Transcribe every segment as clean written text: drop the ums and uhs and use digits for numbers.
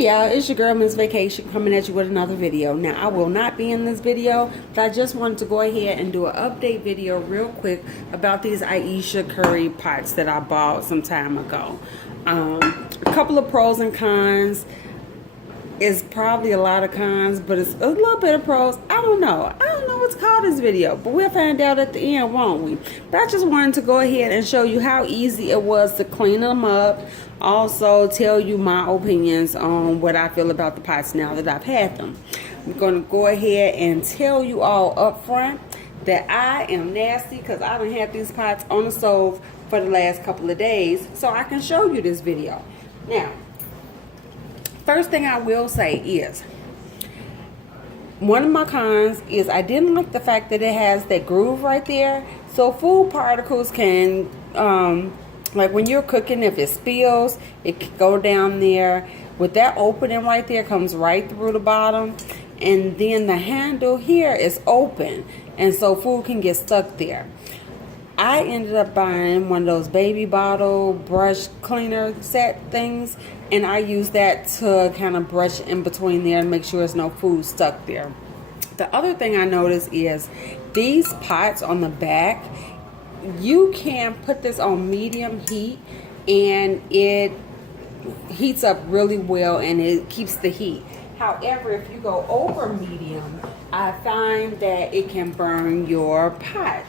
Hey y'all, it's your girl Miss Vacation coming at you with another video. Now I will not be in this video, but I just wanted to go ahead and do an update video real quick about these Ayesha curry pots that I bought some time ago. A couple of pros and cons. It's probably a lot of cons, but it's a little bit of pros. I don't know what to call this video, but we'll find out at the end, won't we? But I just wanted to go ahead and show you how easy it was to clean them up. Also tell you my opinions on what I feel about the pots now that I've had them. I'm going to go ahead and tell you all up front that I am nasty because I done had these pots on the stove for the last couple of days, so I can show you this video. Now, first thing I will say is, one of my cons is I didn't like the fact that it has that groove right there. So food particles can, like when you're cooking, if it spills, it can go down there. With that opening right there, comes right through the bottom. And then the handle here is open. And so food can get stuck there. I ended up buying one of those baby bottle brush cleaner set things, and I use that to kind of brush in between there and make sure there's no food stuck there. The other thing I noticed is these pots on the back, you can put this on medium heat and it heats up really well and it keeps the heat. However, if you go over medium, I find that it can burn your pots.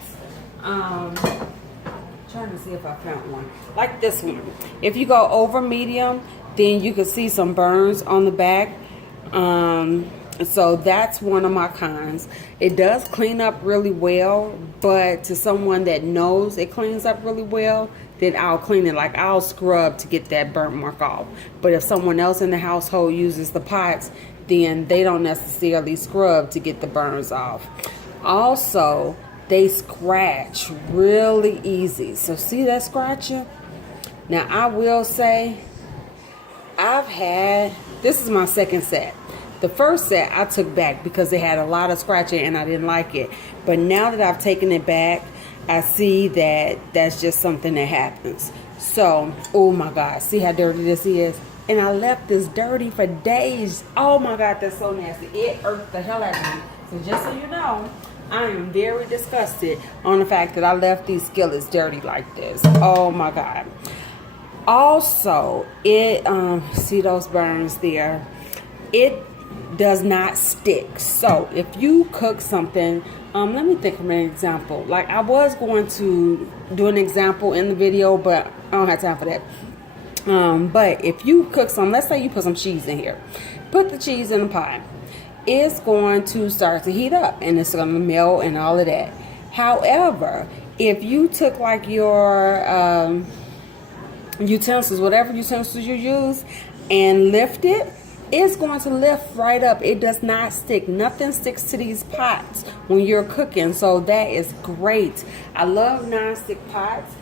Trying to see if I found one like this one. If you go over medium, then you can see some burns on the back. So that's one of my cons. It does clean up really well, but to someone that knows it cleans up really well, then I'll clean it. Like I'll scrub to get that burnt mark off. But if someone else in the household uses the pots, then they don't necessarily scrub to get the burns off. Also, they scratch really easy. So see that scratching? Now I will say, this is my second set. The first set I took back because it had a lot of scratching and I didn't like it. But now that I've taken it back, I see that that's just something that happens. So, oh my God, see how dirty this is? And I left this dirty for days. Oh my God, that's so nasty. It irked the hell out of me. So just so you know, I am very disgusted on the fact that I left these skillets dirty like this. Oh my God. Also, it, see those burns there? It does not stick. So if you cook something, let me think of an example. Like I was going to do an example in the video, but I don't have time for that. But if you cook some, let's say you put some cheese in here. Put the cheese in a pot. It's going to start to heat up and it's going to melt and all of that. However, if you took like your utensils, whatever utensils you use, and lift it, it's going to lift right up. It does not stick. Nothing sticks to these pots when you're cooking. So that is great. I love non-stick pots.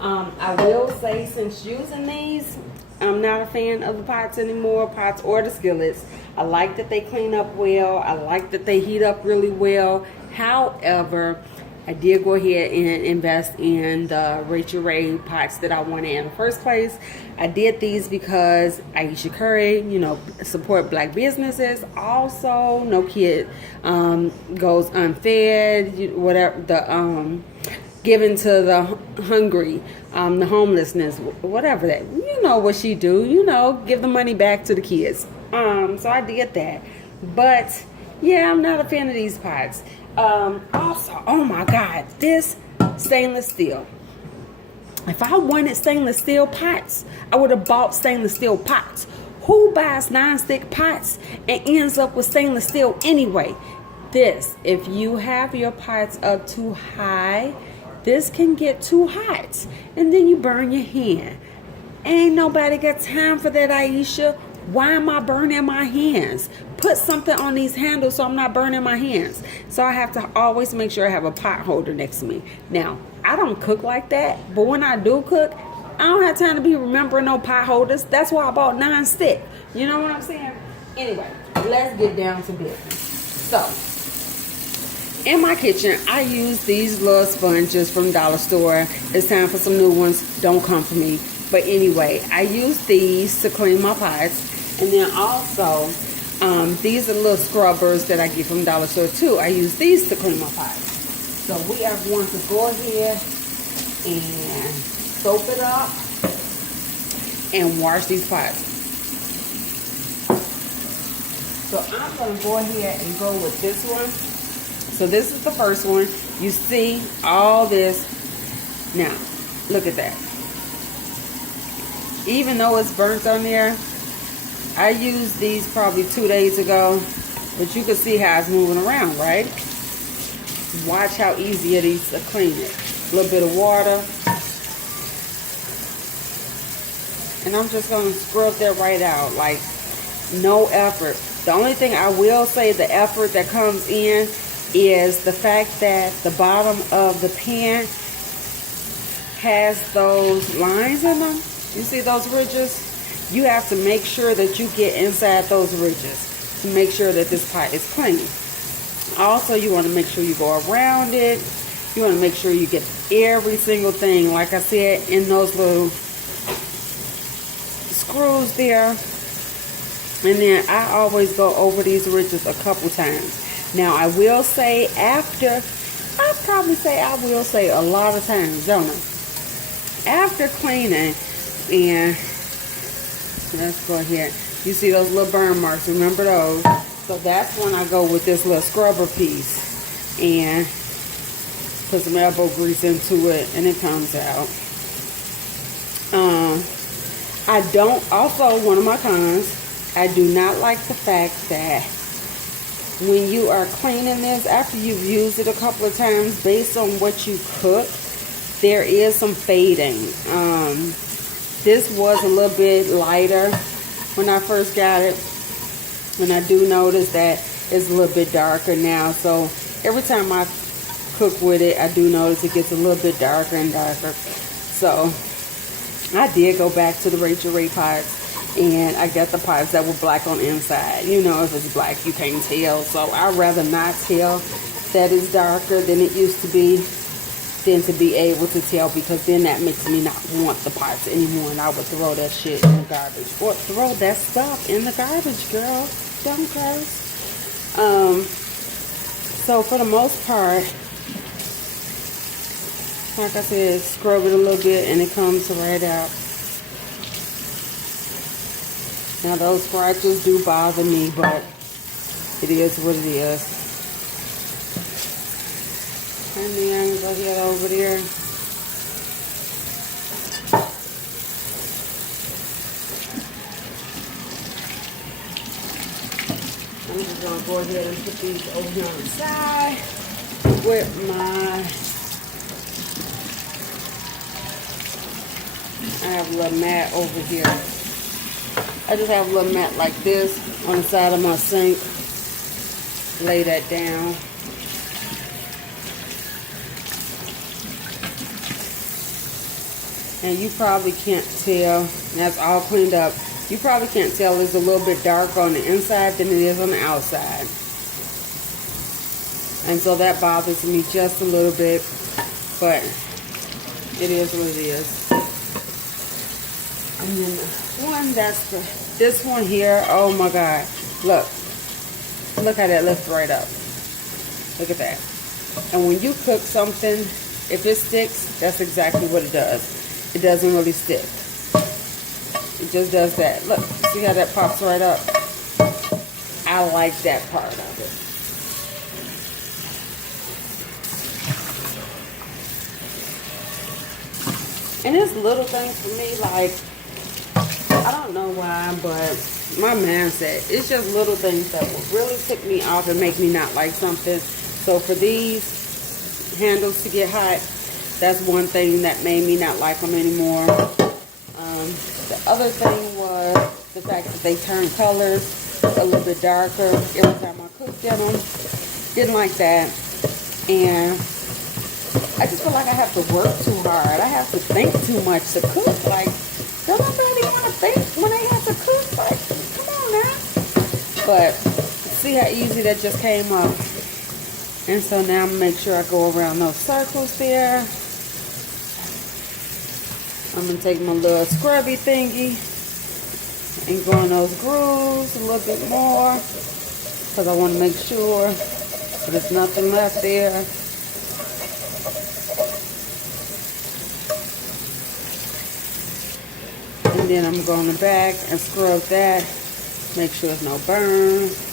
I will say, since using these, I'm not a fan of the pots anymore, pots or the skillets. I like that they clean up well. I like that they heat up really well. However, I did go ahead and invest in the Rachel Ray pots that I wanted in the first place. I did these because Ayesha Curry, support black businesses. Also, no kid goes unfed. Whatever the given to the hungry, the homelessness, whatever that. You know what she do. Give the money back to the kids. So I did that. But yeah, I'm not a fan of these pots. Also, oh my God, this stainless steel. If I wanted stainless steel pots, I would have bought stainless steel pots. Who buys non-stick pots and ends up with stainless steel anyway? If you have your pots up too high, this can get too hot and then you burn your hand. Ain't nobody got time for that, Ayesha. Why am I burning my hands? Put something on these handles so I'm not burning my hands. So I have to always make sure I have a pot holder next to me. Now, I don't cook like that, but when I do cook, I don't have time to be remembering no pot holders. That's why I bought non-stick. You know what I'm saying? Anyway, let's get down to business. So, in my kitchen, I use these little sponges from Dollar Store. It's time for some new ones. Don't come for me. But anyway, I use these to clean my pots. And then also, these are little scrubbers that I get from Dollar Store too. I use these to clean my pots. So we are going to go ahead and soap it up and wash these pots. So I'm going to go ahead and go with this one. So this is the first one. You see all this. Now, look at that. Even though it's burnt on there, I used these probably 2 days ago, but you can see how it's moving around, right? Watch how easy it is to clean it. A little bit of water. And I'm just going to scrub that right out, like no effort. The only thing I will say the effort that comes in is the fact that the bottom of the pan has those lines in them. You see those ridges? You have to make sure that you get inside those ridges to make sure that this pot is clean. Also, you want to make sure you go around it. You want to make sure you get every single thing, like I said, in those little screws there. And then I always go over these ridges a couple times. Now, I will say after, I will say a lot of times, don't I? After cleaning, and let's go ahead. You see those little burn marks, remember those? So that's when I go with this little scrubber piece and put some elbow grease into it, and it comes out. I don't, also one of my cons, I do not like the fact that when you are cleaning this, after you've used it a couple of times, based on what you cook, there is some fading. This was a little bit lighter when I first got it, and I do notice that it's a little bit darker now. So every time I cook with it, I do notice it gets a little bit darker and darker. So I did go back to the Rachel Ray pots, and I got the pots that were black on the inside. You know, if it's black, you can't tell. So I'd rather not tell that it's darker than it used to be than to be able to tell, because then that makes me not want the pots anymore, and I would throw that shit in the garbage. Or throw that stuff in the garbage, girl. Dumb curse. So for the most part, like I said, scrub it a little bit and it comes right out. Now those scratches do bother me, but it is what it is. And then go ahead over there. I'm just going to go ahead and put these over here on the side with my, I have a little mat over here. I just have a little mat like this on the side of my sink. Lay that down. And you probably can't tell, that's all cleaned up. You probably can't tell it's a little bit darker on the inside than it is on the outside. And so that bothers me just a little bit, but it is what it is. And then the one that's this one here, oh my God. Look how that lifts right up. Look at that. And when you cook something, if it sticks, that's exactly what it does. It doesn't really stick. It just does that. Look, see how that pops right up? I like that part of it. And it's little things for me, like, I don't know why, but my mindset, it's just little things that will really tick me off and make me not like something. So for these handles to get hot, that's one thing that made me not like them anymore. The other thing was the fact that they turn colors a little bit darker every time I cooked in them. Didn't like that. And I just feel like I have to work too hard. I have to think too much to cook. Like, don't nobody want to think when they have to cook? Like, come on now. But see how easy that just came up. And so now I'm going to make sure I go around those circles there. I'm going to take my little scrubby thingy and go in those grooves a little bit more because I want to make sure that there's nothing left there. And then I'm going back and scrub that, make sure there's no burns.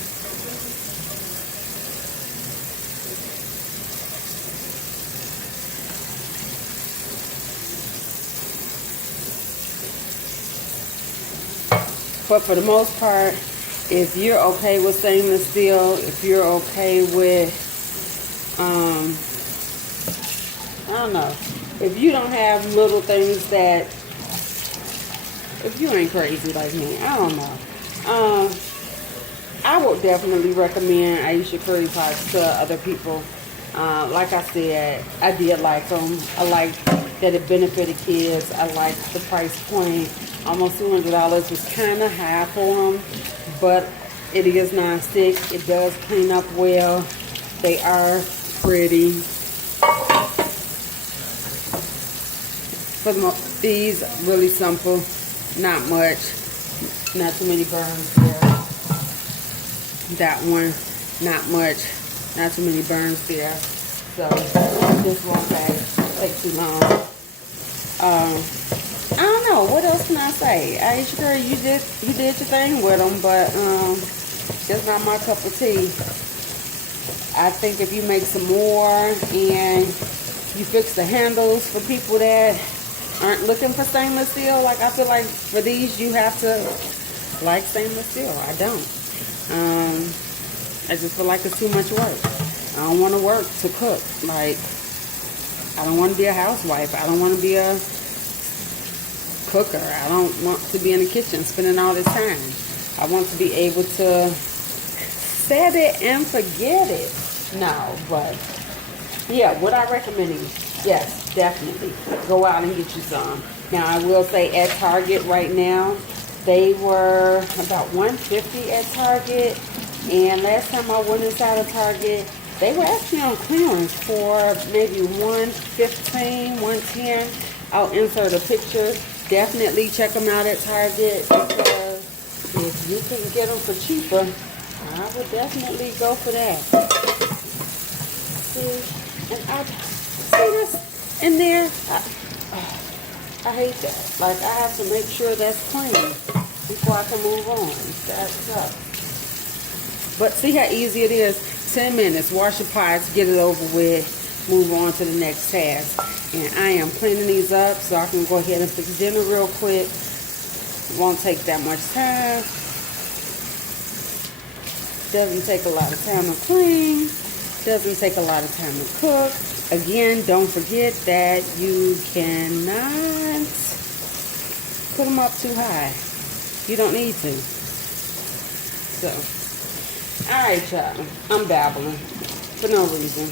But for the most part, if you're okay with stainless steel, if you're okay with, I don't know, if you don't have little things that, if you ain't crazy like me, I don't know. I would definitely recommend Ayesha curry pots to other people. Like I said, I did like them. I like that it benefited kids. I like the price point. Almost $200 was kind of high for them, but it is non-stick. It does clean up well. They are pretty. For these, really simple. Not much. Not too many burns there. That one, not much. Not too many burns there. So this won't take too long. I don't know. What else can I say? Ayesha curry, you did your thing with them, but it's not my cup of tea. I think if you make some more and you fix the handles for people that aren't looking for stainless steel, like I feel like for these you have to like stainless steel. I don't. I just feel like it's too much work. I don't want to work to cook. Like, I don't want to be a housewife. I don't want to be a cooker. I don't want to be in the kitchen spending all this time. I want to be able to set it and forget it. No, but yeah, would I recommend it? Yes, definitely. Go out and get you some. Now, I will say at Target right now, they were about $150 at Target. And last time I went inside of Target, they were actually on clearance for maybe $115, $110. I'll insert a picture. Definitely check them out at Target, because if you can get them for cheaper, I would definitely go for that. See, and I see this in there. I hate that. Like, I have to make sure that's clean before I can move on. That sucks. But see how easy it is. 10 minutes. Wash your pots, get it over with, move on to the next task. And I am cleaning these up so I can go ahead and fix dinner real quick. Won't take that much time. Doesn't take a lot of time to clean. Doesn't take a lot of time to cook. Again, don't forget that you cannot put them up too high. You don't need to. So, alright y'all. I'm babbling for no reason.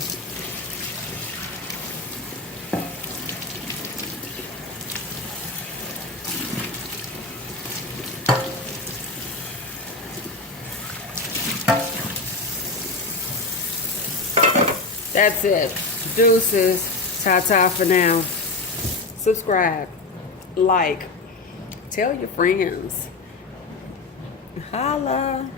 That's it. Deuces. Ta-ta for now. Subscribe. Like. Tell your friends. Holla.